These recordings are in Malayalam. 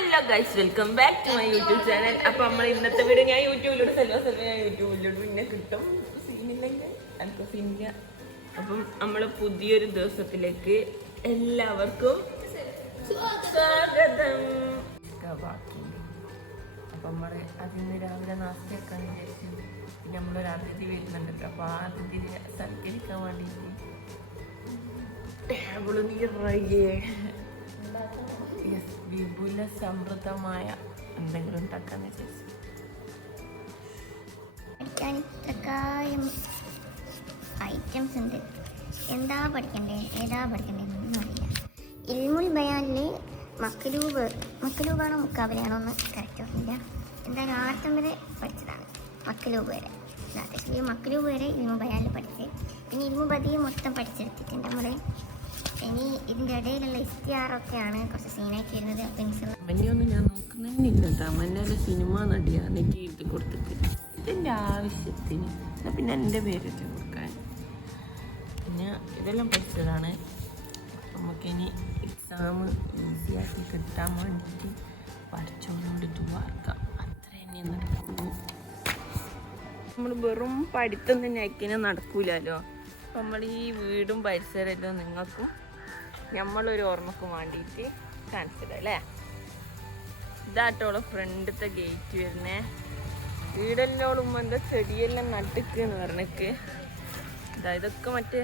Hello guys, welcome back to my YouTube channel. അപ്പൊ നമ്മൾ ഇന്നത്തെ വീഡിയോ ഞാൻ യൂട്യൂബിലൂടെ ഞാൻ യൂട്യൂബിലൂടെ പിന്നെ കിട്ടും സീനില്ലെങ്കിൽ അടുത്ത സീനില്ല. അപ്പം നമ്മൾ പുതിയൊരു ദിവസത്തിലേക്ക് എല്ലാവർക്കും സ്വാഗതം. അപ്പം നമ്മൾ അതിന് രാവിലെ നാസ്തിയാക്കാൻ വിചാരിച്ചു. നമ്മളൊരു അതിഥി വരുന്നുണ്ടല്ലോ, അപ്പൊ ആ അതിഥിനെ സൽക്കരിക്കാൻ വേണ്ടിയിട്ട് ടേബിള് നിറയെ വിപുല സമൃദ്ധമായ എന്തെങ്കിലും ഉണ്ടാക്കാന്ന് വിചാരിച്ചു. ഐറ്റംസ് ഉണ്ട്. എന്താ പഠിക്കണ്ടേ ഏതാ പഠിക്കണ്ടേ ഒന്നും അറിയില്ല. ഇൽമുൽ ബയാനിൽ മക്ലൂബാണോ മുക്കാബിലാണോ എന്ന് കറക്റ്റ് ഓർമ്മയില്ല. എന്തായാലും ആർത്തം വരെ പഠിച്ചതാണ്, മക്ലൂബ് വരെ. അത്യാവശ്യം മക്ലൂബ് വരെ ഇൽമു ബയാനിൽ പഠിച്ച്, പിന്നെ ഇൽമു ബദി മൊത്തം പഠിച്ചെടുത്തിട്ടുണ്ട് നമ്മൾ. ഇനി ഇതിൻ്റെ ഇടയിലുള്ള ഇസ്തിയാറൊക്കെയാണ് കുറച്ച് സീനായിട്ട് വരുന്നത്. അപ്പം മഞ്ഞൊന്നും ഞാൻ നോക്കുന്നില്ല. മഞ്ഞ സിനിമ നടിയാ എനിക്ക് എഴുതി കൊടുത്തിട്ട് ഇതിൻ്റെ ആവശ്യത്തിന് പിന്നെ എൻ്റെ പേര് എഴുതി കൊടുക്കാൻ. പിന്നെ ഇതെല്ലാം പഠിച്ചതാണ്. നമുക്കിനി എക്സാം ഈസിയാക്കി കിട്ടാൻ വേണ്ടിയിട്ട് പഠിച്ചുകൊണ്ട് തുവാർക്കാം. അത്ര തന്നെ നടക്കുള്ളൂ. നമ്മൾ വെറും പഠിത്തം തന്നെ ആക്കിനെ നടക്കൂലല്ലോ. നമ്മൾ ഈ വീടും പരിസരമല്ലോ നിങ്ങൾക്കും നമ്മളൊരു ഓർമ്മക്കും വേണ്ടിയിട്ട് കാണിച്ചത് അല്ലേ. ഇതാട്ടോളം ഫ്രണ്ടത്തെ ഗേറ്റ് വരുന്നേ. വീടെല്ലോളും എന്താ ചെടിയെല്ലാം നട്ടിക്ക് എന്ന് പറഞ്ഞിക്ക്. ഇതൊക്കെ മറ്റേ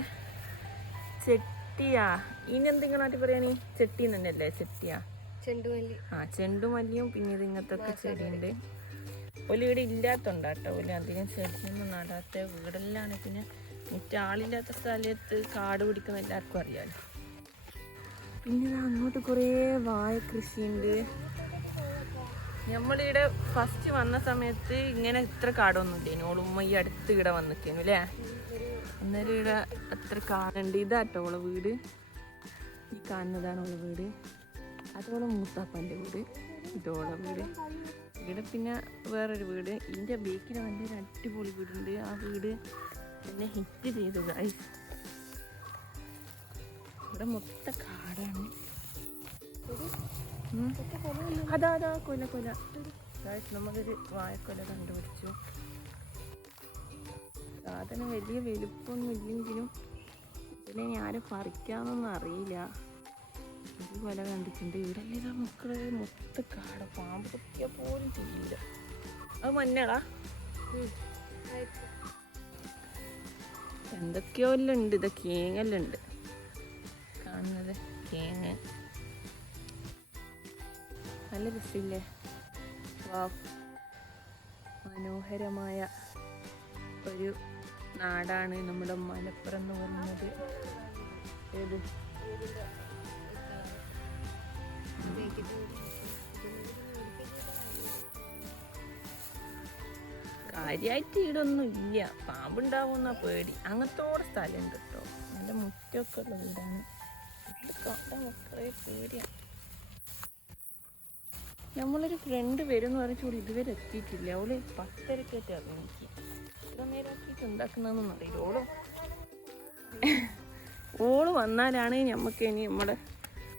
ചെട്ടിയാ, ഇനി എന്തെങ്കിലും പറയാനീ ചെട്ടി തന്നെയല്ലേ ചെട്ടിയാ, ചെണ്ടുമല്ലി. ചെണ്ടുമല്ലിയും പിന്നെ ഇത് ഇങ്ങനത്തെ ഒക്കെ ചെടിയുണ്ട്. ഒരു വീട് ഇല്ലാത്തോണ്ടാട്ടോ ഒരു അധികം ചെടിയൊന്നും നടാത്ത വീടെല്ലാം. പിന്നെ ആളില്ലാത്ത സ്ഥലത്ത് കാട് പിടിക്കുന്ന എല്ലാവർക്കും അറിയാമല്ലോ. പിന്നെ അങ്ങോട്ട് കുറേ വാഴ കൃഷിയുണ്ട്. നമ്മളിവിടെ ഫസ്റ്റ് വന്ന സമയത്ത് ഇങ്ങനെ ഇത്ര കാടൊന്നും ഇല്ല. ഓളുമ്മ ഈ അടുത്ത് ഇവിടെ വന്നിട്ടേനു അല്ലേ. അന്നേരം ഇവിടെ അത്ര കാടുണ്ട്. ഇതാട്ടോളെ വീട്, ഈ കാണുന്നതാണ് ഓളെ വീട്. അതോളം മൂത്താപ്പൻ്റെ വീട്, ഇതോളെ വീട്. ഇവിടെ പിന്നെ വേറൊരു വീട്. ഇതിൻ്റെ ബേക്കിൽ നല്ലൊരു അടിപൊളി വീടുണ്ട്. ആ വീട് പിന്നെ ഹിറ്റ് ചെയ്തു ഗൈസ്. ഇവിടെ മൊത്തം കാടാണ്. അതാ കൊല ഗൈസ്, നമ്മളൊരു വാഴക്കൊല കണ്ടുപിടിച്ചു. സാധനം വലിയ വലുപ്പമൊന്നും ഇല്ലെങ്കിലും ഇതിനെ ഞാനും പറിക്കാമെന്നൊന്നും അറിയില്ല. ഒരു കൊല കണ്ടിട്ടുണ്ട്. ഇവിടെ ഇതാ മക്കള് മൊത്തം കാട, പാമ്പ് കുത്തിയാൽ പോലും ചെയ്യില്ല. അത് മഞ്ഞളാ, എന്തൊക്കെയോ എല്ലാം ഉണ്ട്. ഇത് കേങ്ങെല്ലാം ഉണ്ട് കാണുന്നത്. കേങ്ങ് നല്ല രസമില്ലേ. മനോഹരമായ ഒരു നാടാണ് നമ്മുടെ മലപ്പുറം എന്ന് പറയുന്നത്. ഏത് കാര്യമായിട്ട് ഈടൊന്നും ഇല്ല. പാമ്പുണ്ടാവുന്ന പേടി. അങ്ങനത്തോടെ സ്ഥലം കിട്ടോ. നല്ല മുറ്റമൊക്കെ ഉള്ള വീടാണ്. മക്കളെ പേടിയാണ്. നമ്മളൊരു ഫ്രണ്ട് വരും എന്ന് പറഞ്ഞുകൂടി ഇതുവരെ എത്തിയിട്ടില്ല. അവള് 10:30 അറിയാം. എനിക്ക് ഇത്ര നേരമാക്കിയിട്ട് ഉണ്ടാക്കുന്നതെന്നൊന്നും അറിയില്ല. ഓള് വന്നാലാണ് നമുക്ക് ഇനി നമ്മുടെ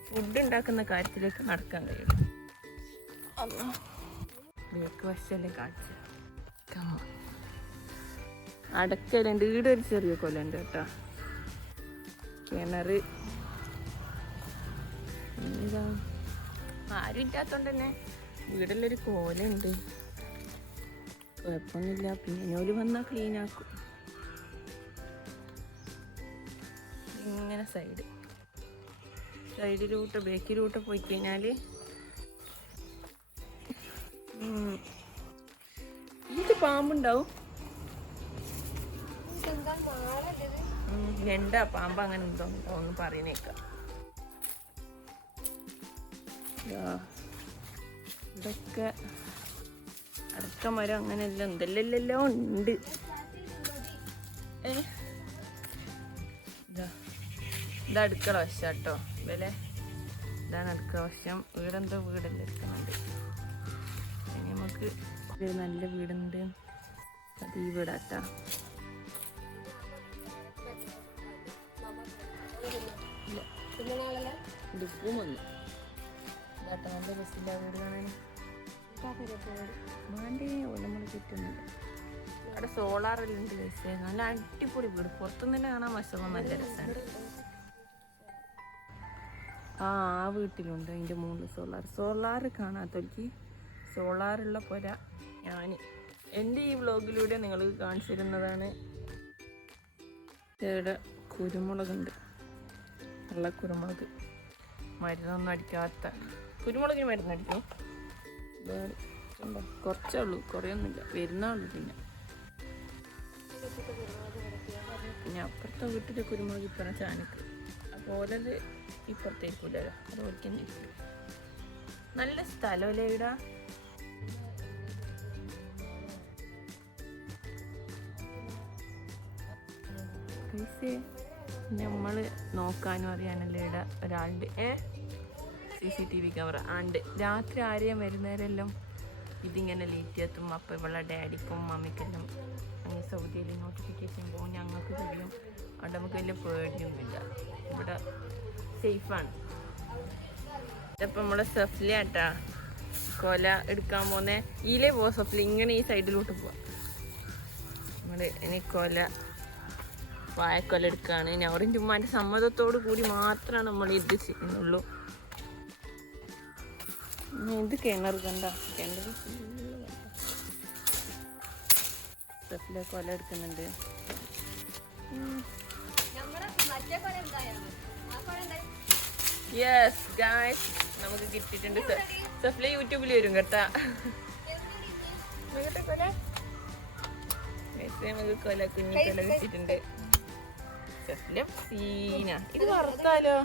ഫുഡ് ഉണ്ടാക്കുന്ന കാര്യത്തിലേക്ക് നടക്കാൻ കഴിയുള്ളൂ. ബ്രേക്ക് വശല്ലേ കാഴ്ച. അടക്കലുണ്ട്. ഇവിടെ ഒരു ചെറിയ കൊലുണ്ട് കേട്ടോ. കിണറ് എന്താ ആരും ഇല്ലാത്തോണ്ട് തന്നെ വീട്ടിലൊരു കോലുണ്ട്. കുഴപ്പമൊന്നുമില്ല. പിന്നെ എന്നോട് വന്നാൽ ക്ലീൻ ആക്കും. ഇങ്ങനെ സൈഡിലൂട്ട് ബേക്കിലൂട്ട് പോയി കഴിഞ്ഞാൽ ഇത് പാമ്പുണ്ടാവും. ഞണ്ടാ പാമ്പ് അങ്ങനെ എന്തോ ഒന്ന് പറയുന്നേക്കാം. ഇതൊക്കെ അടക്ക മരം അങ്ങനെയെല്ലാം എന്തെല്ലാം ഉണ്ട്. ഇത് അടുക്കള വശം കേട്ടോ. ഇവലെ ഇതാണ് അടുക്കള വശം. വീടെന്തോ വീടല്ലേ എടുക്കുന്നുണ്ട്. ഇനി നമുക്ക് ഒരു നല്ല വീടുണ്ട്. അത് ഈ വീടാട്ടാ. ഇല്ല, ഇത് പൂമൊന്നും കേട്ടോ നല്ല രസമില്ല വീട് കാണാൻ. വേണ്ടേ നമ്മൾ ചുറ്റുന്നുണ്ട്. അവിടെ സോളാറെല്ലാം ഉണ്ട് കഴിച്ചേ. നല്ല അടിപൊളി വീട്. പുറത്തുനിന്ന് തന്നെ കാണാൻ വശമോ നല്ല രസമുണ്ട്. ആ വീട്ടിലുണ്ട് അതിൻ്റെ മുകളിൽ സോളാർ കാണാത്തവർക്ക് സോളാറുള്ള പോരാ. ഞാൻ എൻ്റെ ഈ വ്ലോഗിലൂടെ നിങ്ങൾക്ക് കാണിച്ചു തരുന്നതാണ്. ഇവിടെ കുരുമുളകുണ്ട്, നല്ല കുരുമുളക്, മരുന്നൊന്നും അടിക്കാത്ത കുരുമുളകിന് മരുന്നടിക്കും. കുറച്ചേ ഉള്ളൂ, കുറേയൊന്നുമില്ല, വരുന്നുള്ളൂ. പിന്നെ അപ്പുറത്തെ വീട്ടിലെ കുരുമുളക് ഇപ്പറ ചാനക്ക്, അപ്പോൾ അത് ഇപ്പുറത്തേക്കൂലല്ലോ, അത് ഓടിക്കാൻ നല്ല സ്ഥലമല്ലേ ഇവിടെ. നമ്മൾ നോക്കാനും അറിയാനല്ലേ ഇവിടെ ഒരാളുണ്ട്. CCTV ക്യാമറ ആണ്ട്. രാത്രി ആരെയും വരുന്നവരെല്ലാം ഇതിങ്ങനെ ലേറ്റ് എത്തും. അപ്പോൾ ഇവളെ ഡാഡിക്കും മമ്മിക്കെല്ലാം അങ്ങനെ സൗദിയിൽ നോട്ടിഫിക്കേഷൻ പോകും, ഞങ്ങൾക്ക് കഴിയും. അതുകൊണ്ട് നമുക്ക് വലിയ പേടിയൊന്നുമില്ല, ഇവിടെ സേഫാണ്. ഇതപ്പം നമ്മളെ സഫ്ലിയാട്ടാ കൊല എടുക്കാൻ പോകുന്നേ. ഇതിലേ പോവാം സഫ്ലി, ഇങ്ങനെ ഈ സൈഡിലോട്ട് പോവാം. നമ്മൾ ഇനി വായക്കൊല എടുക്കുകയാണ്. ഞവറും ചുമ്മാൻ്റെ സമ്മതത്തോടു കൂടി മാത്രമാണ് നമ്മൾ ഇത് ചെയ്യുന്നുള്ളൂ. ഇത് കിണർ കണ്ട, കിണർ സഫ്ലിയ കൊല എടുക്കുന്നുണ്ട്. യെസ് ഗായ്സ്, നമുക്ക് കിട്ടിയിട്ടുണ്ട്. സഫ്ലിയ യൂട്യൂബിൽ വരും കേട്ടാ. നമുക്ക് കൊല കുഞ്ഞി കൊല കിട്ടിയിട്ടുണ്ട്. സീന ഇത് വറുത്താലോ?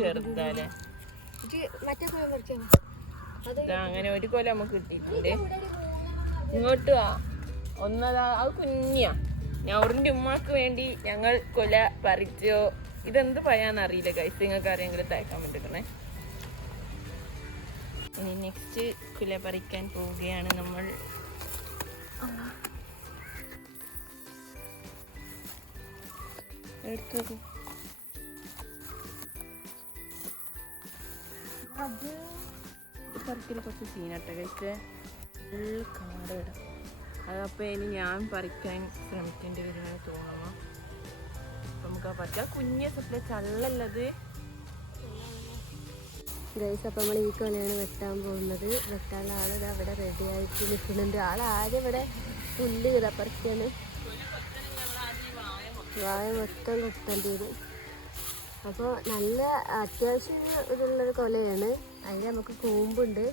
ചെറുതാലേ. അങ്ങനെ ഒരു കൊല നമുക്ക് കിട്ടിയിട്ടുണ്ട്. ഇങ്ങോട്ട് ഒന്നതാ, അത് കുഞ്ഞാ. ഞവറിൻ്റെ ഉമ്മാക്ക് വേണ്ടി ഞങ്ങൾ കൊല പറിച്ചോ. ഇതെന്ത് പറയാന്നറിയില്ല കൈസ്, നിങ്ങൾക്ക് ആരെങ്കിലും തയ്ക്കാൻ വേണ്ടിയിട്ടേ. ഇനി നെക്സ്റ്റ് കൊല പറിക്കാൻ പോവുകയാണ് നമ്മൾ. എടുത്തത് പറിക്കൽ കുറച്ച് സീനട്ടെ കഴിച്ച് ഫുൾ കാട് ഇടാം. അതപ്പോൾ ഇനി ഞാൻ പറിക്കാൻ ശ്രമിക്കേണ്ടി വരുമെന്ന് തോന്നുന്നു. നമുക്ക് ആ പറിക്കാം. കുഞ്ഞ സപ്ലൈ ചള്ളല്ലത് ഗൈസ്. അപ്പം നമ്മൾ ഈ കൊലയാണ് വെട്ടാൻ പോകുന്നത്. വെട്ടാനുള്ള ആൾ അവിടെ റെഡി ആയിട്ട് നിൽക്കുന്നുണ്ട്. ആദ്യം ഇവിടെ പുല്ല് പറിക്കാണ്. വായ മൊത്തം കുത്തേണ്ടി വരും. അപ്പോൾ നല്ല അത്യാവശ്യം ഇതുള്ളൊരു കൊലയാണ്. അതിൽ നമുക്ക് കൂമ്പുണ്ട്.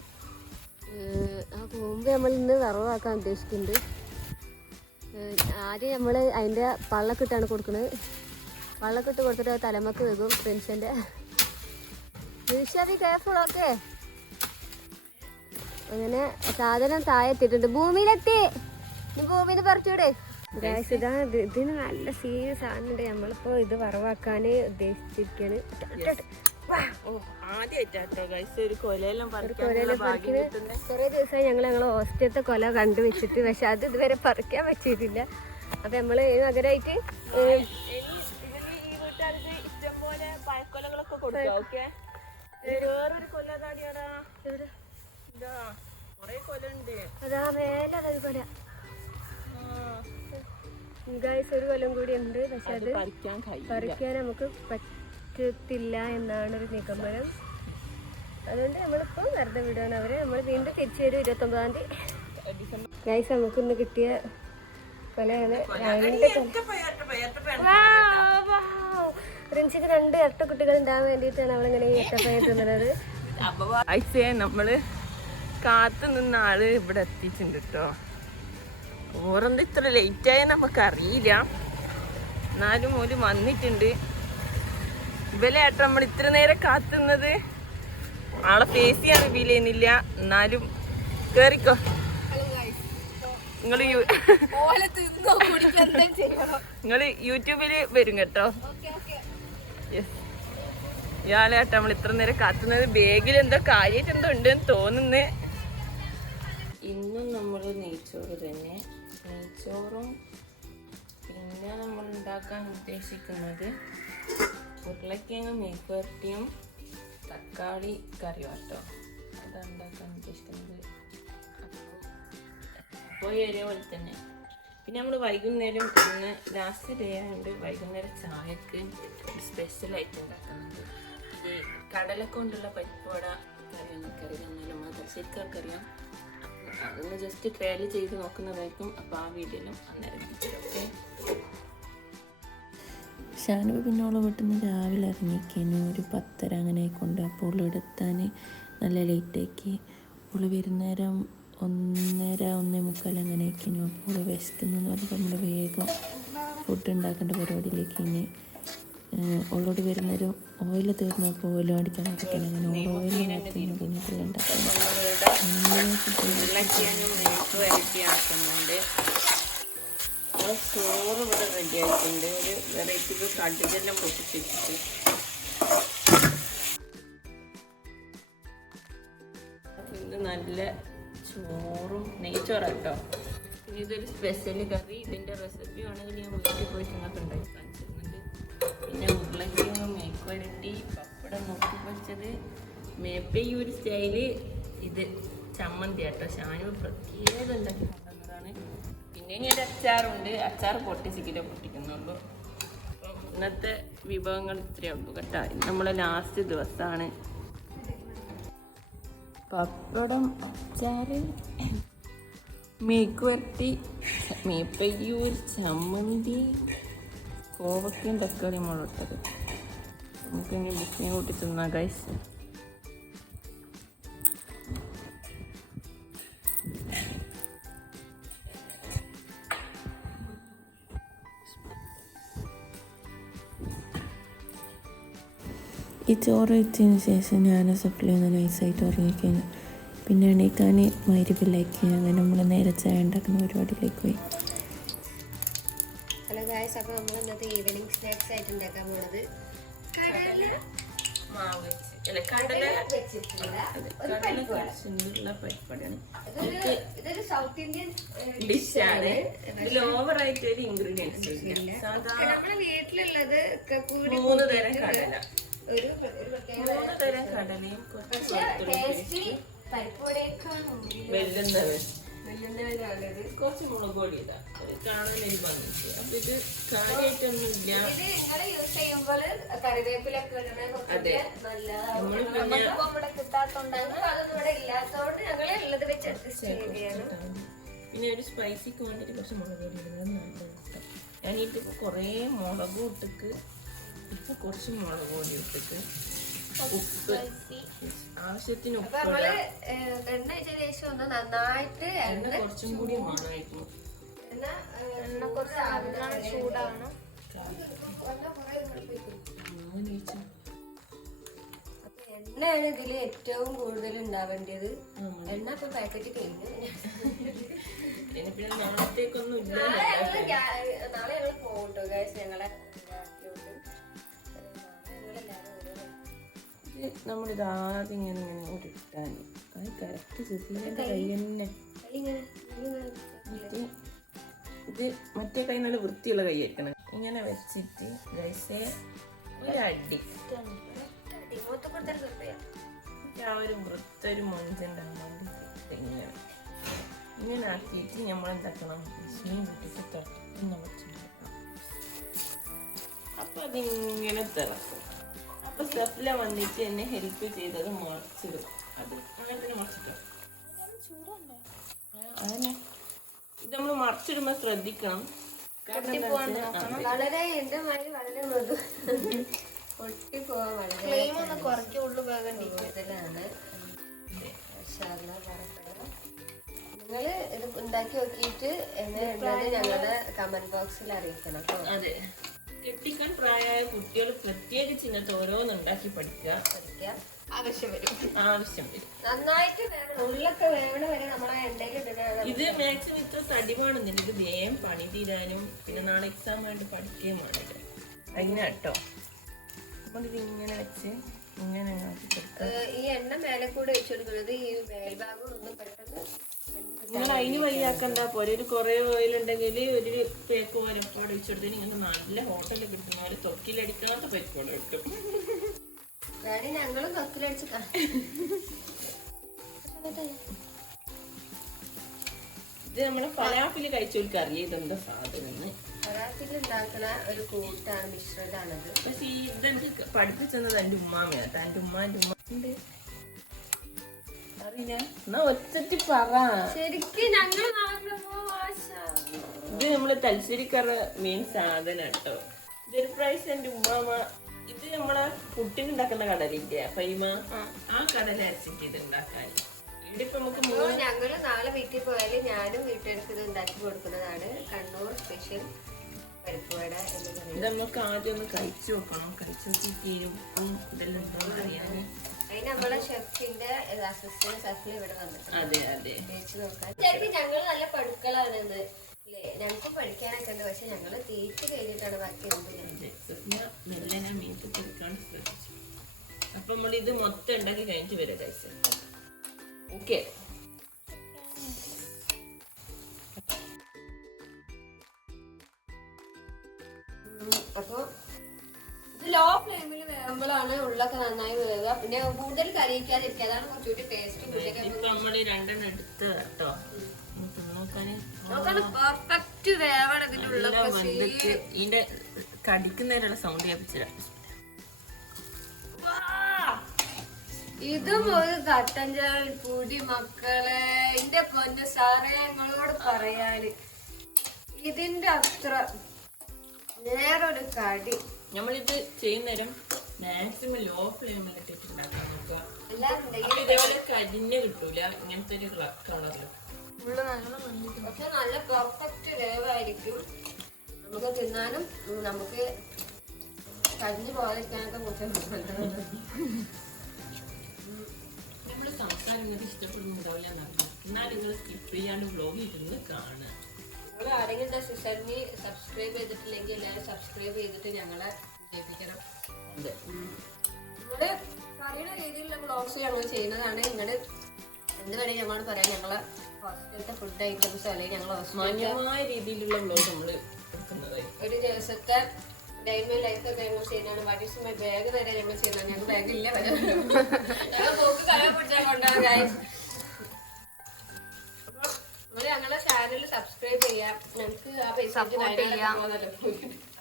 ആ കൂമ്പ് നമ്മൾ ഇന്ന് വറവാക്കാൻ ഉദ്ദേശിക്കുന്നുണ്ട്. ആദ്യം നമ്മൾ അതിൻ്റെ പള്ളക്കിട്ടാണ് കൊടുക്കുന്നത്. പള്ളക്കിട്ട് കൊടുത്തിട്ട് തലമക്ക് വെക്കും. പെൻഷൻ്റെ കെയർഫുൾ. ഓക്കെ, അങ്ങനെ സാധനം താഴെ എത്തിയിട്ടുണ്ട്. ഭൂമിയിലെത്തി. ഇനി ഭൂമിയിൽ നിന്ന് പറിച്ചൂടെ? ഇതാണ് ഇതിന് നല്ല സീരിയസ് സാധനമുണ്ട്. നമ്മളിപ്പോൾ ഇത് വറവാക്കാൻ ഉദ്ദേശിച്ചിരിക്കുകയാണ്. കുറേ ദിവസമായി ഞങ്ങളെ ഹോസ്റ്റലത്തെ കൊല കണ്ടുവച്ചിട്ട്, പക്ഷെ അത് ഇതുവരെ പറിക്കാൻ പറ്റിയിട്ടില്ല. അപ്പം നമ്മൾ പകരമായിട്ട് അതാ മേലെ അതൊരു കൊല ഗൈസ്, ഒരു കൊല്ലം കൂടി ഉണ്ട്. പക്ഷെ അത് പറിക്കാൻ നമുക്ക് പറ്റത്തില്ല എന്നാണ് ഒരു നിഗമനം. അതുകൊണ്ട് നമ്മളിപ്പോൾ വെറുതെ വിടുകയാണ് അവരെ. നമ്മൾ വീണ്ടും തിരിച്ചു വരും 29-ാം തീയതി. ഗൈസ്, നമുക്ക് ഇന്ന് കിട്ടിയ കൊലയാണ്. പ്രിൻസിക്ക് 2 ഇരട്ട കുട്ടികൾ ഉണ്ടാകാൻ വേണ്ടിയിട്ടാണ് അവളിങ്ങനെ ഈ ഇരട്ടപ്പഴം തിന്നുന്നത്. നമ്മള് കാത്തു നിന്ന ആള് ഇവിടെ എത്തിയിട്ടുണ്ട് കേട്ടോ. ഓരെന്ത് ഇത്ര ലേറ്റായ നമുക്കറിയില്ല, എന്നാലും ഒരു വന്നിട്ടുണ്ട്. ഇവലേട്ട നമ്മൾ ഇത്ര നേരം കാത്തുന്നത്. ആളെ ഫേസ് ചെയ്യാൻ റിവീൽ ചെയ്യുന്നില്ല, എന്നാലും കേറിക്കോ. നിങ്ങൾ യൂട്യൂബില് വരും കേട്ടോ. ഇയാളേട്ട നമ്മൾ ഇത്ര നേരം കാത്തുന്നത്. ബാഗിൽ എന്തോ കാര്യമായിട്ട് എന്തോ ഉണ്ടെന്ന് തോന്നുന്നു. ഇന്നും നമ്മൾ നെയ്ച്ചോറ് തന്നെ. നെയ്ച്ചോറും പിന്നെ നമ്മൾ ഉണ്ടാക്കാൻ ഉദ്ദേശിക്കുന്നത് ഉരുളക്കിഴങ്ങ് മെഴുക്കുവരട്ടിയും തക്കാളി കറി കേട്ടോ, അതാണ് ഉണ്ടാക്കാൻ ഉദ്ദേശിക്കുന്നത്. അപ്പോൾ ഒരേ പോലെ തന്നെ. പിന്നെ നമ്മൾ വൈകുന്നേരം ഇന്ന് ലാസ്റ്റ് ഡേ ആയതുകൊണ്ട് വൈകുന്നേരം ചായക്ക് സ്പെഷ്യലായിട്ട് ഉണ്ടാക്കുന്നുണ്ട്. ഈ കടല കൊണ്ടുള്ള പരിപ്പുവട കറി എനിക്കറിയാം, എന്നാലും അത് ശരിക്കും അതൊന്ന് ജസ്റ്റ് ട്രയൽ ചെയ്ത് നോക്കുന്നതായിരിക്കും. അപ്പോൾ ആ വീഡിയോയിലും അന്നേരം ഓക്കെ. ഷാനു പിന്നെ ഓളെ വീട്ടിൽ നിന്ന് രാവിലെ ഇറങ്ങിക്കുന്നു, ഒരു 10:30 അങ്ങനെ കൊണ്ട്. അപ്പോൾ ഓൾ എടുത്താൻ നല്ല ലേറ്റാക്കി. ഓൾ വരുന്നേരം 1:30-1:45 അങ്ങനെ ആക്കിനു. അപ്പോൾ ഓൾ വിശക്കുന്നെന്ന് പറഞ്ഞപ്പോൾ നമ്മൾ വേഗം ഫുഡ് ഉണ്ടാക്കേണ്ട പരിപാടിയിലേക്ക് ഇനി ഓളോട് വരുന്നേരം ഓയിൽ തീർന്നപ്പോൾ ഓയിൽ മേടിക്കാൻ പറ്റില്ല. അങ്ങനെ ഓയിൽ നോക്കിയിരുന്നു പിന്നെ ഫുൾ ഉണ്ടാക്കുന്നത്. ചോറ് ഇവിടെ റെഡി ആയിട്ടുണ്ട്. ഒരു വെറൈറ്റി കടുകെല്ലാം പൊട്ടിച്ചിട്ട് ഇത് നല്ല ചോറും നെയ്ച്ചോറാട്ടോ. പിന്നെ ഇതൊരു സ്പെഷ്യൽ കറി. ഇതിൻ്റെ റെസിപ്പി ആണെങ്കിൽ ഞാൻ വീട്ടിൽ പോയിട്ട് നിങ്ങൾക്ക് ഉണ്ടാക്കി കാണിച്ചിരുന്നുണ്ട്. പിന്നെ ഉരുളക്കിഴങ്ങ് മേക്കുവരട്ടി, പപ്പടം നോക്കി പൊരിച്ചത്, മേപ്പ ഈ ഒരു സ്റ്റൈല്. ഇത് ചമ്മന്തി ആട്ടോ, ഷാനു പ്രത്യേകം ഉണ്ടാക്കി കൊണ്ടുവന്നതാണ്. പിന്നെ ഇനി ഒരു അച്ചാറുണ്ട്, അച്ചാർ പൊട്ടിച്ചിക്കിലോ പൊട്ടിക്കുന്നുള്ളൂ. അപ്പം ഇന്നത്തെ വിഭവങ്ങൾ ഇത്രയേ ഉള്ളൂ കേട്ടോ. നമ്മളെ ലാസ്റ്റ് ദിവസമാണ്. പപ്പടം, അച്ചാറ്, മേക്കുവരട്ടി, മേപ്പയ്യൂർ ചമ്മന്തി, കോവക്കയും തക്കാളിയും മുളകിട്ടത്. നമുക്കിനി ബിസ്മിയും കൂട്ടി തിന്നാം ഗൈസ്. ഈ ചോറ് വെച്ചതിന് ശേഷം ഞാൻ സപ്ലൈ ഒന്ന് നൈസായിട്ട് ഉറങ്ങിക്കുന്നു. പിന്നെ എണീക്കാൻ മഗ്‌രിബിലേക്ക്. അങ്ങനെ നമ്മൾ നേരെ ചായ ഉണ്ടാക്കുന്ന പരിപാടിയിലേക്ക് പോയി. ഹലോ ഗായ്സ്, അപ്പോൾ നമ്മൾ ഇന്നത്തെ ഈവനിങ് സ്നാക്സ് ആയിട്ട് ഉണ്ടാക്കാൻ പോകുന്നത് ഇതൊരു സൗത്ത് ഇന്ത്യൻ ഡിഷാണ്. ഇതിൽ ഓവറായിട്ട് ഒരു ഇൻഗ്രീഡിയൻസ് ഇല്ല. നമ്മുടെ വീട്ടിലുള്ളത് 3 തരം കടല, 3 തരം കടലയും കുറച്ച് മുളക് പൊടി ഇതാ കാണാൻ എനിക്ക് വന്നിട്ട്. അപ്പൊ ഇത് കാര്യമായിട്ടൊന്നും ഇല്ല. അതെ, പിന്നെ ഒരു സ്പൈസിക്ക് വേണ്ടിട്ട് കുറച്ച് മുളക് പൊടി ഇടുന്നത് നല്ല ഇഷ്ടം. ഞാനിപ്പോ കുറേ മുളക് ഇട്ടിക്ക്, ഇപ്പൊ കുറച്ച് മുളക് പൊടി ഇട്ടിക്ക്, ഉപ്പ് ആവശ്യത്തിന് ഉപ്പ്. എണ്ണ കുറച്ചും കൂടി വേണമായിരുന്നു. ചൂടാണ്. എണ്ണയാണ് ഇതിൽ ഏറ്റവും കൂടുതൽ ഉണ്ടാവേണ്ടത്. എണ്ണ ഇപ്പൊ പാക്കറ്റ് കഴിഞ്ഞു. പിന്നെ നാളത്തേക്കൊന്നും ഇല്ല. നാളെ ഞങ്ങൾ പോകട്ടോ ഗൈസ്, ഞങ്ങളെ നമ്മളിത് ആദ്യം ഇങ്ങനെ ഇട്ടാൽ അത് കറക്റ്റ് സിസിലിൻ്റെ കൈ തന്നെ. ഇത് മറ്റേ കൈ നല്ല വൃത്തിയുള്ള കൈ ആയിരിക്കണം. ഇങ്ങനെ വെച്ചിട്ട് ഗൈസേ ഒരടി ആ ഒരു വൃത്തൊരു മൊഞ്ചുണ്ടാകും. ഇങ്ങനെ ആക്കിയിട്ട് നമ്മളെന്താക്കണം, മീൻ കൂട്ടിട്ട് തട്ടി വെച്ചെടുക്കണം. അപ്പം അതിങ്ങനെ തിളക്കും. അപ്പോൾ സ്റ്റെഫില വന്നിട്ട് എന്നെ ഹെൽപ്പ് ചെയ്തത് മറിച്ചിടും. അത് അങ്ങനെ തന്നെ മറിച്ചിട്ടോ. അതന്നെ ഇത് നമ്മൾ മറിച്ചിടുമ്പോൾ ശ്രദ്ധിക്കണം. വളരെ എന്റെ മാതിരി വളരെ മൃദു പൊട്ടിപ്പോവാൻ വളരെ കുറയ്ക്കുള്ളൂ. കൂടുതലാണ്. നിങ്ങൾ ഇത് ഉണ്ടാക്കി നോക്കിയിട്ട് എങ്ങനെയുള്ളത് ഞങ്ങളുടെ കമന്റ് ബോക്സിൽ അറിയിക്കണം. അതെ, കെട്ടിക്കാൻ പ്രായമായ കുട്ടികൾ പ്രത്യേകിച്ച് ഇങ്ങനത്തെ ഓരോന്ന് ഉണ്ടാക്കി പഠിക്കുക ആവശ്യം വരും. നന്നായിട്ട് ഉള്ളൊക്കെ വേവണ വരെ നമ്മളെ എണ്ണയിൽ ഇടുന്ന. ഇത് മാക്സിമം ഇത്ര തടിവാണെന്നില്ല. ഇത് വേഗം പണി തീരാനും പിന്നെ നാളെ എക്സാം ആയിട്ട് പഠിക്കുകയും വേണമല്ലോ. അങ്ങനെ കേട്ടോ. അപ്പം ഇത് ഇങ്ങനെ വെച്ച് ഇങ്ങനെ ഈ എണ്ണ മേലെ കൂടെ വെച്ച് കൊടുക്കുന്നത് ഈ മേൽഭാഗം ഒന്നും പെട്ടെന്ന് നിങ്ങൾ അതിന് വഴിയാക്കണ്ട. പോലെ ഒരു കുറേ ഓയിലുണ്ടെങ്കിൽ ഒരു പേക്ക് വരപ്പാട് വെച്ചെടുത്തതിന് ഇങ്ങനെ നല്ല ഹോട്ടലിൽ കിട്ടുന്ന പോലെ തൊക്കിലടിക്കാത്ത പരിപ്പോടെ കിട്ടും. ഡാഡി ഞങ്ങളും കക്കിലടിച്ച് ഇത് നമ്മളെ ഫലാഫില് കഴിച്ചവർക്ക് അറിയാം ഇതെന്താ സാധനം. പരാത്തിൽ ഉണ്ടാക്കുന്ന ഒരു കൂട്ടാണ്, മിശ്രിതാണത്. പക്ഷെ ഇതെനിക്ക് പഠിപ്പിച്ചത് എന്റെ ഉമ്മാമയാണ്. എന്റെ ഉമ്മാന്റെ ഉമ്മ അറിയില്ല. എന്നാ ഒറ്റ പറ. ശരിക്കും ഞങ്ങള് ഇത് നമ്മള് തലശ്ശേരിക്കാരുടെ മെയിൻ സാധനം കേട്ടോ. ഇതൊരു പ്രാവശ്യം എന്റെ ഉമ്മാമ ഇത് നമ്മളെ പുട്ടിനുണ്ടാക്കുന്ന കടലില്ലേ ഫൈമ, ആ കടല അരച്ചിട്ട് ഇത് ഉണ്ടാക്കാൻ. ഇവിടെ നമുക്ക് ഞങ്ങള് നാളെ വീട്ടിൽ പോയാല് ഞാനും വീട്ടുകാർക്ക് ഇത് ഉണ്ടാക്കി കൊടുക്കുന്നതാണ്. കണ്ണൂർ സ്പെഷ്യൽ പരിപ്പുവട എന്ന് പറയുന്നത്. ഇത് നമുക്ക് ആദ്യം ഒന്ന് കഴിച്ചു നോക്കണം. കഴിച്ചു നോക്കി ഉപ്പും ഇതെല്ലാം ഉണ്ടോ അറിയാന്. അതിന് നമ്മളെ ഷെഫിന്റെ അസിസ്റ്റന്റ് ഷെഫിൽ ഇവിടെ വന്നിട്ടുണ്ട്. അതെ അതെ, കഴിച്ചു നോക്കാൻ. ശരിക്കും ഞങ്ങള് നല്ല പടുക്കളാണെന്ന് അല്ലേ, ഞങ്ങൾക്ക് പഠിക്കാനൊക്കെ ഉണ്ട്. പക്ഷെ ഞങ്ങള് തീറ്റ് കഴിഞ്ഞിട്ടാണ് ബാക്കി മെല്ലനെ മീറ്റ് കൊടുക്കാൻ ശ്രദ്ധിച്ചു. അപ്പൊ നമ്മളിത് മൊത്തം ഉണ്ടാക്കി കഴിഞ്ഞിട്ട് വരാം കഴിച്ചു. ഓക്കെ, അപ്പൊ ഇത് ലോ ഫ്ലെയിമിൽ വേകുമ്പോഴാണ് ഉള്ളൊക്കെ നന്നായി വേവുക. പിന്നെ കൂടുതൽ കറിയിക്കാതിരിക്കുക, അതാണ് കുറച്ചുകൂടി ടേസ്റ്റ്. ഇപ്പൊ നമ്മള് രണ്ടെണ്ണം എടുത്ത് കേട്ടോ. പെർഫെക്റ്റ് വേവണം ഇതിനുള്ള. ഇതിന്റെ കടിക്കുന്നതിനുള്ള സൗണ്ട് കേൾപ്പിച്ചില്ല. ഇതും ഒരു കട്ടൻ ചായ പൊടി മക്കളെ, എന്റെ പൊന്ന് സാറേ ഞങ്ങളോട് പറയാന് ഇതിന്റെ അത്ര വേറൊരു കടി. നമ്മളിത് ചെയ്യുന്നേരം മാക്സിമം ലോ ഫ്ലെയിമിൽ ഇട്ടിട്ടുണ്ടാക്കാൻ നോക്കുക. എല്ലാരും ഇതേപോലെ കരിഞ്ഞ് കിട്ടൂല, ഇങ്ങനത്തെ ഒരു കളറില്. പക്ഷെ നല്ല പെർഫെക്റ്റ് വേവായിരിക്കും. നമുക്ക് തിന്നാനും നമുക്ക് കരിഞ്ഞു പോകാതിരിക്കാനൊക്കെ കുറച്ച്. നമ്മള് സംസാരം നിങ്ങൾക്ക് ഇഷ്ടപ്പെടുന്നുണ്ടാവില്ല എന്നറിയാം. എന്നാൽ നിങ്ങൾ സ്കിപ്പ് ചെയ്യാണ്ട് വ്ലോഗ് ഇരുന്ന് കാണുക. നിങ്ങൾ ആരെങ്കിലും സിസ്റ്ററിന് സബ്സ്ക്രൈബ് ചെയ്തിട്ടില്ലെങ്കിൽ എല്ലാവരും സബ്സ്ക്രൈബ് ചെയ്തിട്ട് ഞങ്ങളെ വിജയിപ്പിക്കണം. നിങ്ങള് പറയുന്ന രീതിയിലുള്ള വ്ലോഗ്സ് ഞങ്ങൾ ചെയ്യുന്നതാണ്. നിങ്ങള് എന്ത് വേണമെങ്കിൽ ഞങ്ങളോട് പറയാം. ഞങ്ങളെ ഹോസ്റ്റലത്തെ ഫുഡ് ഐറ്റംസ് അല്ലെങ്കിൽ ഞങ്ങൾ മാന്യമായ രീതിയിലുള്ള വ്ലോഗ് നമ്മൾ എടുക്കുന്നത്. ഒരു ദിവസത്തെ ഡൈമൈ ലൈഫ് ഒക്കെ ഞങ്ങൾ ചെയ്യുന്നതാണ്. വാട്ട് ബാഗ് വരെ ഞങ്ങൾ ചെയ്യുന്നതാണ്. ഞങ്ങൾക്ക് ബാഗ് ഇല്ല, ഞങ്ങൾ പോക്ക് കല പിടിച്ചാൽ കൊണ്ടാണ് ഗൈസ്. അപ്പോൾ ഞങ്ങളെ ചാനൽ സബ്സ്ക്രൈബ് ചെയ്യാം. ഞങ്ങൾക്ക് ആ പൈസ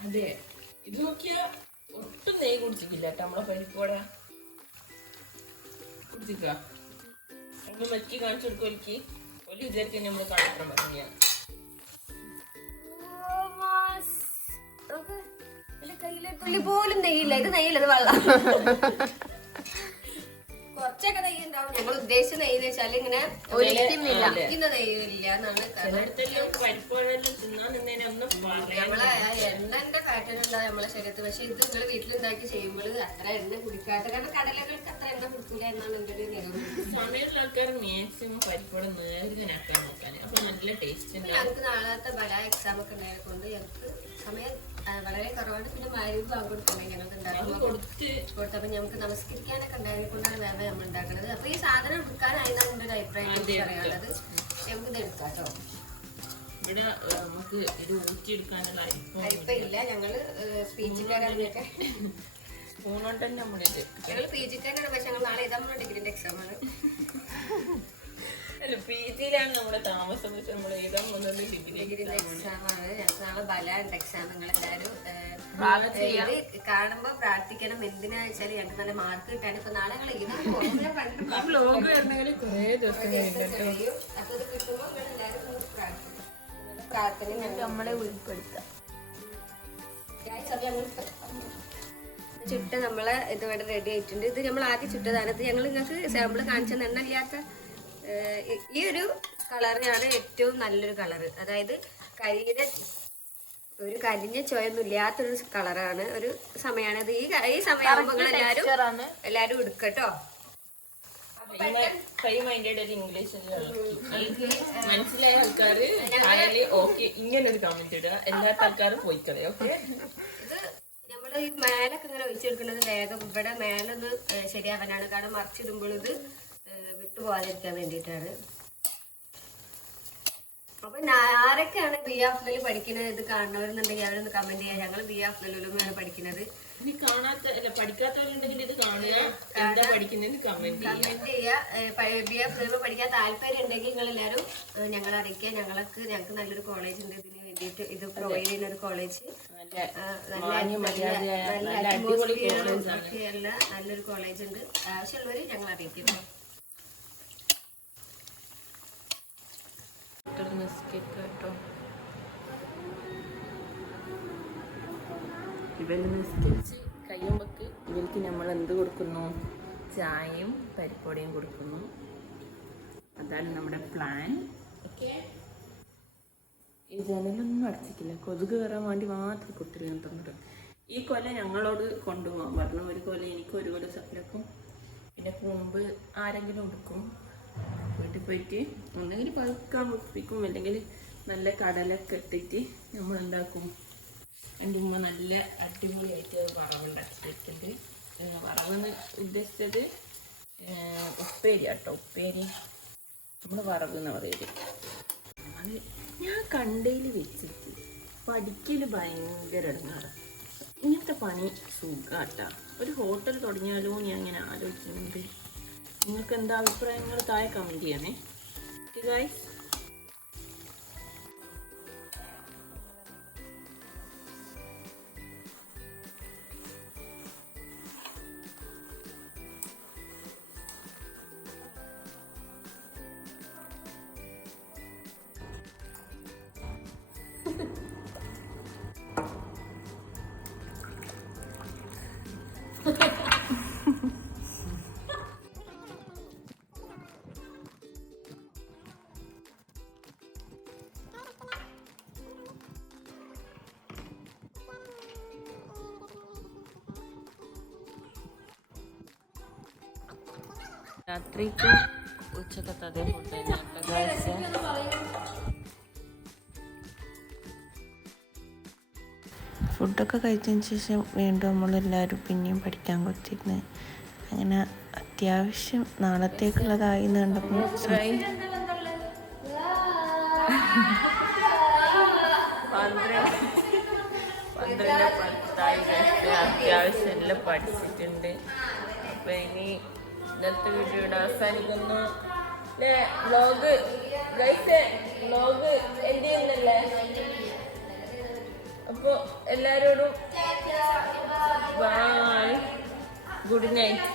അതെ, ഇത് നോക്കിയാ ഒട്ടും നെയ്യ് കുടിച്ചിട്ടില്ല കേട്ടോ. നമ്മളെ പരിപ്പോട കുടിച്ചിക്ക ഒന്ന് മറ്റി കാണിച്ചു കൊടുക്കും. എനിക്ക് ഒരു വിചാരിക്കാൻ നമ്മൾ കാണിക്കണം പറഞ്ഞ തുള്ളി പോലും നെയ്യില്ല. ഇത് നെയ്യില്ല, ഇത് വെള്ളം. കുറച്ചൊക്കെ നെയ്യ് ഉണ്ടാവും. ഞങ്ങൾ ഉദ്ദേശിച്ച നെയ്യ് വെച്ചാൽ ഇങ്ങനെ ഇന്ന നെയ്യില്ല എന്നാണ്. നമ്മളെ എണ്ണന്റെ പാറ്റേൺ ഉണ്ടാവും നമ്മളെ ശരീരത്തിൽ. പക്ഷെ ഇത് നിങ്ങൾ വീട്ടിലുണ്ടാക്കി ചെയ്യുമ്പോൾ അത്ര എണ്ണ കുടിക്കാത്ത, കാരണം കടലകൾക്ക് അത്ര എണ്ണ കുടിക്കില്ല എന്നാണ് എൻ്റെ ഒരു നിഗമനം. സമയത്തുള്ള ആൾക്കാർ മാക്സിമം പരിപ്പോടെ നേരിടാനാക്കാൻ നോക്കാൻ. അപ്പൊ നല്ല ടേസ്റ്റ്. ഞങ്ങൾക്ക് നാളത്തെ ബല എക്സാം ഒക്കെ ഉണ്ടായത് കൊണ്ട് ഞങ്ങൾക്ക് സമയം വളരെ കുറവാണ്. പിന്നെ മാരി പങ്കെടുക്കണേ ഞങ്ങൾക്ക് ഉണ്ടാകുമ്പോൾ കൊടുത്തപ്പോൾ ഞങ്ങൾക്ക് നമസ്കരിക്കാനൊക്കെ ഉണ്ടായത് കൊണ്ടാണ് വേറെ നമ്മൾ ഉണ്ടാക്കുന്നത്. അപ്പൊ ഈ സാധനം എടുക്കാനായതാണ് എൻ്റെ ഒരു അഭിപ്രായം പറയാനുള്ളത്. നമുക്ക് ഇത് എടുക്കാം കേട്ടോ. ഇവിടെ നമുക്ക് ഇത് ഊറ്റിയെടുക്കാനുള്ള അരിപ്പ ഇല്ല. ഞങ്ങള് സ്പീച്ചുകാരൊക്കെ സ്പൂണോണ്ട് തന്നെ നമ്മളിത് ഞങ്ങൾ പീജിക്കാരാണ്. പക്ഷെ ഞങ്ങൾ നാളെ ഇതാ നമ്മുടെ ഡിഗ്രിന്റെ എക്സാം ആണ്. അല്ല, പി.ജിയിലാണ് നമ്മുടെ താമസം. പക്ഷെ നമ്മൾ എഴുതാൻ പോകുന്നത് ഡിഗ്രിന്റെ എക്സാം ആണ്. ഞങ്ങൾക്ക് നാളെ ബലാന്റെ എക്സാം. നിങ്ങളെല്ലാരും ഇത് കാണുമ്പോ പ്രാർത്ഥിക്കണം. എന്തിനാ വെച്ചാൽ ഞങ്ങൾക്ക് നല്ല മാർക്ക് കിട്ടാൻ. ഇപ്പൊ നാളെ ഞങ്ങൾ ചെയ്യും. അപ്പൊ ഇത് കിട്ടുമ്പോ നിങ്ങൾ എല്ലാവരും പ്രാർത്ഥന നമ്മളെ ഉൾപ്പെടുത്താം. ചുട്ട നമ്മളെ ഇതിവിടെ റെഡി ആയിട്ടുണ്ട്. ഇത് നമ്മൾ ആദ്യം ചുട്ടതാണ്. ഇത് ഞങ്ങൾ നിങ്ങൾക്ക് സാമ്പിൾ കാണിച്ച എണ്ണയില്ലാത്ത ഈ ഒരു കളറിനാണ് ഏറ്റവും നല്ലൊരു കളറ്. അതായത് കരിയുടെ ഒരു കരിഞ്ഞ ചോയൊന്നും ഇല്ലാത്തൊരു കളറാണ്. ഒരു സമയമാണ് ഇത്. ഈ സമയമാകുമ്പോൾ എല്ലാരും എടുക്കട്ടോ. മനസ്സിലായ ആൾക്കാര് ഓക്കെ ഇങ്ങനെ ഒരു കമന്റ് ഇടുക. എല്ലാത്ത ആൾക്കാരും പോയിക്കളെ. ഓക്കെ, ഇത് നമ്മള് ഈ മേലൊക്കെ ഇങ്ങനെ ഒഴിച്ചെടുക്കുന്നത് വേഗം ഇവിടെ മേലൊന്ന് ശരിയാവാനാണ്. കാരണം മറിച്ചിടുമ്പോൾ ഇത് വിട്ടുപോകാതിരിക്കാൻ വേണ്ടിയിട്ടാണ്. അപ്പൊ ആരൊക്കെയാണ് ബി അഫ്ലൽ പഠിക്കുന്നത് ഇത് കാണുന്നവരെന്നുണ്ടെങ്കിൽ അവരൊന്ന് കമന്റ് ചെയ്യാം. ഞങ്ങൾ ബി അഫ്ലലുമാണ് പഠിക്കുന്നത്. ഇനി പഠിക്കാത്തവരുണ്ടെങ്കിൽ ഇത് കാണുക, എന്താ പഠിക്കുന്നതിന് കമന്റ് ചെയ്യുക. ബി അഫ്ലൽ പഠിക്കാൻ താല്പര്യം ഉണ്ടെങ്കിൽ നിങ്ങൾ എല്ലാവരും ഞങ്ങളെ അറിയിക്കുക. ഞങ്ങൾക്ക് നല്ലൊരു കോളേജ് ഉണ്ട് ഇതിന് വേണ്ടിയിട്ട്. ഇത് പ്രൊവൈഡ് ചെയ്യുന്ന ഒരു കോളേജ്, നല്ലൊരു കോളേജ് ഉണ്ട്. ആവശ്യമുള്ളവര് ഞങ്ങൾ അറിയിക്കും. കേട്ടോ ഇവര് നിസ്കരിച്ച് കഴിയുമ്പോക്ക് ഇവർക്ക് നമ്മൾ എന്ത് കൊടുക്കുന്നു? ചായയും പരിപ്പൊടിയും കൊടുക്കുന്നു. അതാണ് നമ്മുടെ പ്ലാൻ. ഓക്കെ, ഈ ജനലൊന്നും അടച്ചിട്ടില്ല, കൊതുക് കയറാൻ വേണ്ടി മാത്രം കുട്ടികൾ തന്നിട്ട്. ഈ കൊല ഞങ്ങളോട് കൊണ്ടുപോകാൻ പറഞ്ഞു. ഒരു കൊല എനിക്ക്, ഒരു കൊല സപ്ലക്കും, പിന്നെ മുമ്പ് ആരെങ്കിലും എടുക്കും. വീട്ടിൽ പോയിട്ട് ഒന്നെങ്കിൽ പഴുക്കാൻ വെപ്പിക്കും, അല്ലെങ്കിൽ നല്ല കടലൊക്കെ ഇട്ടിട്ട് നമ്മൾ ഉണ്ടാക്കും. എൻ്റെ ഉമ്മ നല്ല അടിപൊളിയായിട്ട് വറവുണ്ടാക്കിയിട്ടുണ്ട്. വറവെന്ന് ഉദ്ദേശിച്ചത് ഉപ്പേരി കേട്ടോ, ഉപ്പേരി നമ്മൾ വറവ് എന്ന് പറയുന്നത്. അത് ഞാൻ കണ്ടതിൽ വെച്ചിട്ട് പഠിക്കൽ ഭയങ്കര ഇടങ്ങാറ്. ഇങ്ങനത്തെ പണി സുഖാട്ടാ. ഒരു ഹോട്ടൽ തുടങ്ങിയാലോ ഞാൻ അങ്ങനെ ആലോചിക്കുന്നുണ്ട്. നിങ്ങൾക്ക് എന്താ അഭിപ്രായങ്ങൾ താഴെ കമൻറ്റ് ചെയ്യണേ ഗൈസ്. രാത്രിക്കും ഉച്ചക്കത്തെ അതേ ഫുഡ് ഫുഡൊക്കെ കഴിച്ചതിന് ശേഷം വീണ്ടും നമ്മളെല്ലാവരും പിന്നെയും പഠിക്കാൻ കൊടുത്തിരുന്നു. അങ്ങനെ അത്യാവശ്യം നാളത്തേക്കുള്ളതായി കണ്ടപ്പോൾ അത്യാവശ്യം എല്ലാം പഠിച്ചിട്ടുണ്ട്. അപ്പൊ ഇനി ഇന്നത്തെ വീഡിയോയുടെ അവസാനിക്കുന്നു. വ്ലോഗ് എൻഡ് ചെയ്യുന്നല്ലേ? അപ്പോൾ എല്ലാവരോടും ബൈ, ഗുഡ് നൈറ്റ്.